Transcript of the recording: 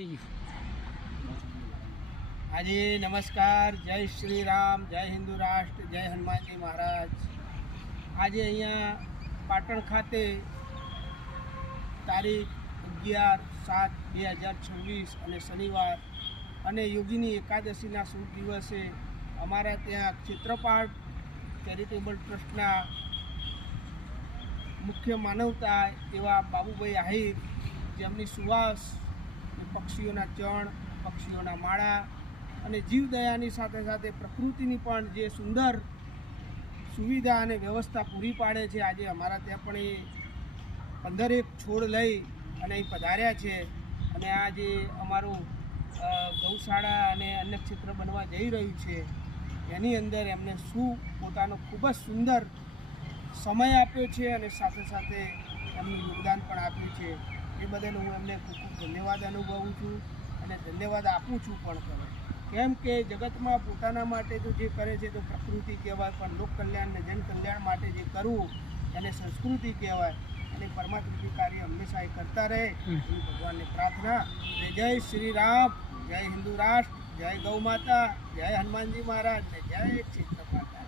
આજે નમસ્કાર, જય શ્રી રામ, જય હિન્દુ રાષ્ટ્ર, જય હનુમાનજી મહારાજ। આજે અહીંયા પાટણ ખાતે તારીખ 11/7/2026 અને શનિવાર અને યોગીની એકાદશીના શુભ દિવસે અમારા ત્યાં ક્ષેત્રપાળ ચેરિટેબલ ટ્રસ્ટના મુખ્ય માનવતા એવા બાબુભાઈ આહિર, જેમની સુવાસ પક્ષીઓના ચણ, પક્ષીઓના માળા અને જીવદયાની સાથે સાથે પ્રકૃતિની પણ જે સુંદર સુવિધા અને વ્યવસ્થા પૂરી પાડે છે। આજે અમારા ત્યાં પણ એ 15 છોડ લઈ અને અહીં પધાર્યા છે અને આ જે અમારું ગૌશાળા અને અન્ય ક્ષેત્ર બનવા જઈ રહ્યું છે એની અંદર એમને પોતાનો ખૂબ જ સુંદર સમય આપ્યો છે અને સાથે સાથે એમનું યોગદાન પણ આપ્યું છે। એ બદલ હું એમને ખૂબ ખૂબ ધન્યવાદ અનુભવું છું અને ધન્યવાદ આપું છું પણ કરે, કેમ કે જગતમાં પોતાના માટે તો જે કરે છે તો પ્રકૃતિ કહેવાય, પણ લોક કલ્યાણ અને જન કલ્યાણ માટે જે કરવું એને સંસ્કૃતિ કહેવાય અને પરમાત્માનું કાર્ય હંમેશા એ કરતા રહે એવી ભગવાનને પ્રાર્થના। જય શ્રી રામ, જય હિન્દુ રાષ્ટ્ર, જય ગૌ માતા, જય હનુમાનજી મહારાજ, જય ક્ષેત્રપાળ।